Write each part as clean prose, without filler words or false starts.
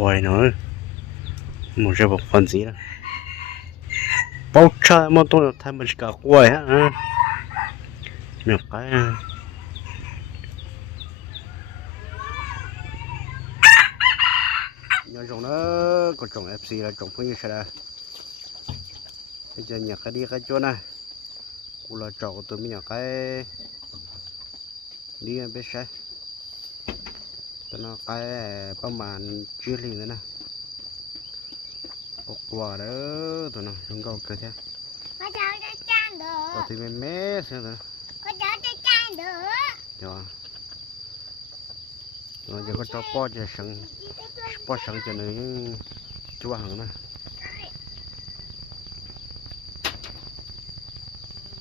quay nó một cái bộ phận gì đó bao trời mà tôi thay mình cả quay á một cái nhỏ trồng nó còn trồng FC là trồng như thế nào bây giờ nhà cái đi cái chỗ này cũng là trồng từ nhà cái đi biết sao nó cái ประมาณชื่อลิงเลยนะกว่าเด้อตัวน่ะถึงก็เกิดแท้ก็จะได้จานเด้อก็ที่แม่ๆซั่นน่ะก็จะได้จานเด้อเดี๋ยวเราจะก็จะป้อจะสังป้อสังจะนึงจั่วหังนะ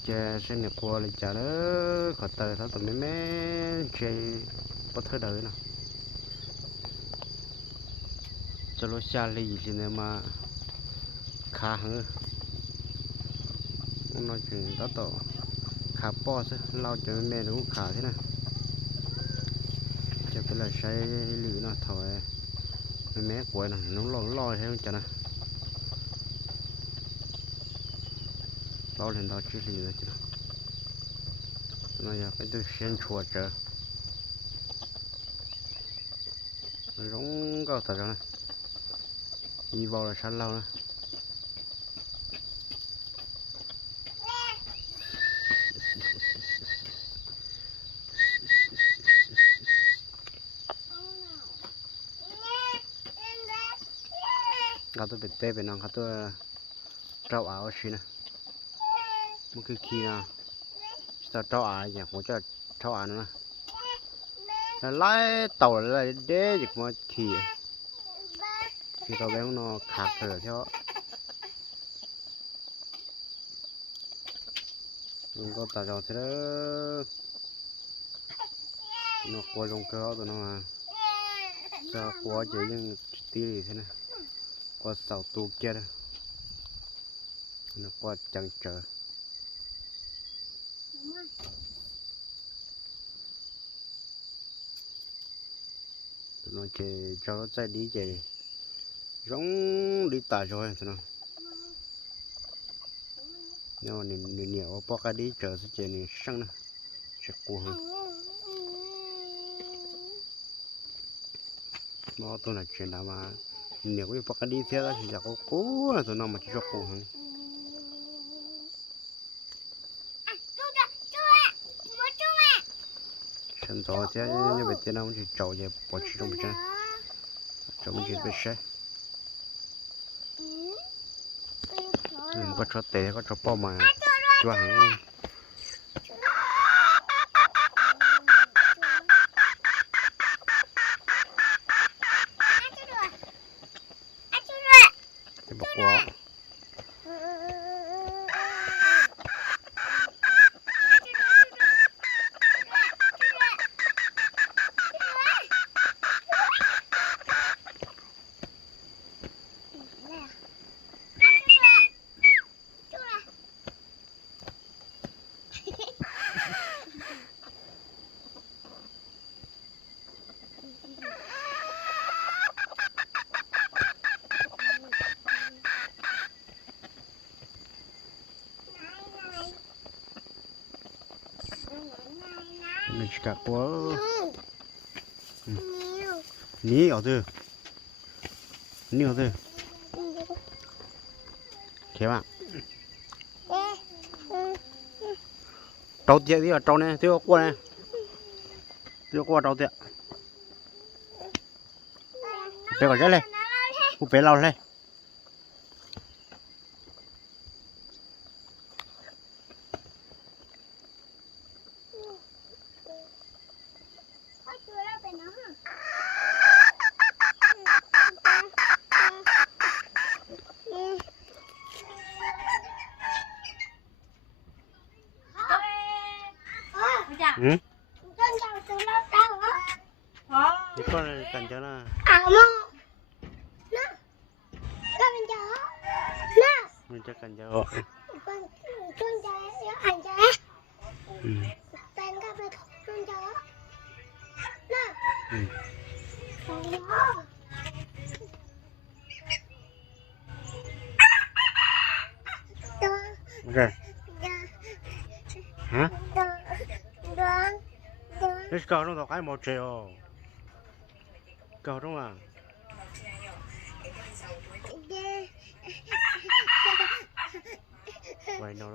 จะเส้นเนี่ยกลัวเลยจ้าเด้อขอเตยถ้าตัวแม่ๆใจบ่เท่าเด้อนะจะรสชาติลีสิเนี่ยมาขาหังน้อยจึงต่อขาป้อซะเราจะแม่รู้ขาที่น่ะจะเป็นอะไรใช้หรือน่ะถอยแม่กวยน่ะน้องลอยให้มันจะนะเราเห็นเราชื่อลีเลยจ้ะเราอยากไปดูเชียนชัวเจอร้องก็ตัดจังนะมีบอลชั้นเรานะเขาตัวเป็นเต้เป็นน้องเขาตัวเจ้าอาชินะมันคือขี้นะเจ้าอาอย่างผมจะเจ้าอานะแล้วไล่เต่าอะไรเด้จากมาขี้ที่ตัวแบงค์นอขาดเถอะเท่ามันก็ตัดจอดเถอะนอกลัวลงเกลือตัวน้องจะกลัวจะยังตีเลยใช่ไหมกลัวเสาตูเกียร์นอกลัวจังเจอตัวน้องจะเจ้าใจดีใจgiống đi tả rồi thế nào nhưng mà nhiều bao cái đi chờ sẽ chơi này sang nè sẽ cua hơn mà tôi là chuyện nào mà nhiều cái bao cái đi theo đó thì sẽ có cố là tôi nào mà cho cua hơn chân gió chứ như vậy thế nào thì trâu về bỏ chỉ trong bên trong bên bên xeก็ชอบเตะก็ชอบป้อมาจ้วงจะบอกว่าmình cả quá ní ở đây ní ở đây thế bạn trâu tiệt đi ở trâu này tiêu qua này tiêu qua trâu tiệt bé còn chết lên cô bé lau lên Ừ. Cái con này cần cho nó. Mình cho cần cho. Ừ. OK hả let's go trong cái một triệu go trong à vậy nó